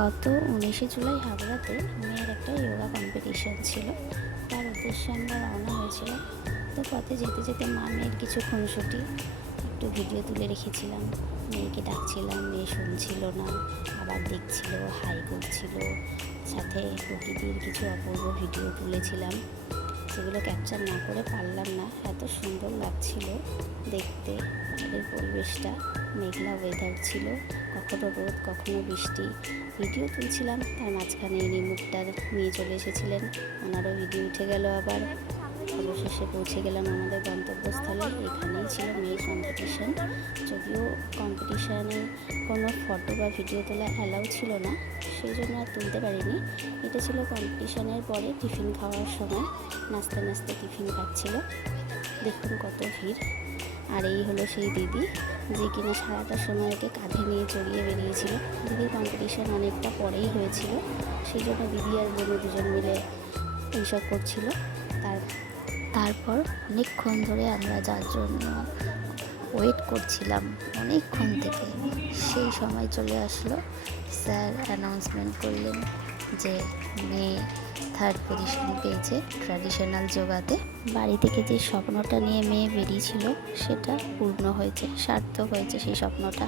গত 19শে জুলাই হাবড়াতে মেয়ের একটা যোগা কম্পিটিশন ছিল। তার উদ্দেশ্যে আমরা রওনা হয়েছিলাম। তো পথে যেতে যেতে মা মেয়ের কিছু খুনসুটি একটু ভিডিও তুলে রেখেছিলাম। মেয়েকে ডাকছিলাম, মেয়ে শুনছিল না, আবার দেখছিল, হাই করছিল। সাথে প্রকৃতির কিছু অপূর্ব ভিডিও তুলেছিলাম, যেগুলো ক্যাপচার না করে পারলাম না। এত সুন্দর লাগছিল দেখতে বাইরের পরিবেশটা। মেঘলা ওয়েদার ছিল, কখনো রোদ কখনো বৃষ্টি। ভিডিও তুলছিলাম, তার মাঝখানে ইনি মুখটা নিয়ে চলে এসেছিলেন, ওনারও ভিডিও উঠে গেল। আবার অবশেষে পৌঁছে গেলাম আমাদের গন্তব্যস্থলে। এখানেই ছিল মেয়ে কম্পিটিশন। যদিও কম্পিটিশানে কোনো ফটো বা ভিডিও তোলা অ্যালাউ ছিল না, সেই জন্য আর তুলতে পারিনি। এটা ছিল কম্পিটিশানের পরে টিফিন খাওয়ার সময়, নাচতে নাচতে টিফিন খাচ্ছিল। দেখুন কত ভিড়। আর এই হলো সেই দিদি, যে কিনা সারাটা সময় ওকে কাঁধে নিয়ে চড়িয়ে বেরিয়েছিল। দিদির কম্পিটিশান অনেকটা পরেই হয়েছিল, সেই জন্য দিদি আর বোনও দুজন মিলে এইসব করছিল। তারপর অনেকক্ষণ ধরে আমরা যার জন্য ওয়েট করছিলাম, অনেকক্ষণ থেকে, সেই সময় চলে আসলো। স্যার অ্যানাউন্সমেন্ট করলেন যে মেয়ে থার্ড পজিশন পেয়েছে ট্র্যাডিশনাল যোগাতে। বাড়ি থেকে যে স্বপ্নটা নিয়ে মেয়ে বেরিয়েছিল সেটা পূর্ণ হয়েছে, সার্থক হয়েছে সেই স্বপ্নটা।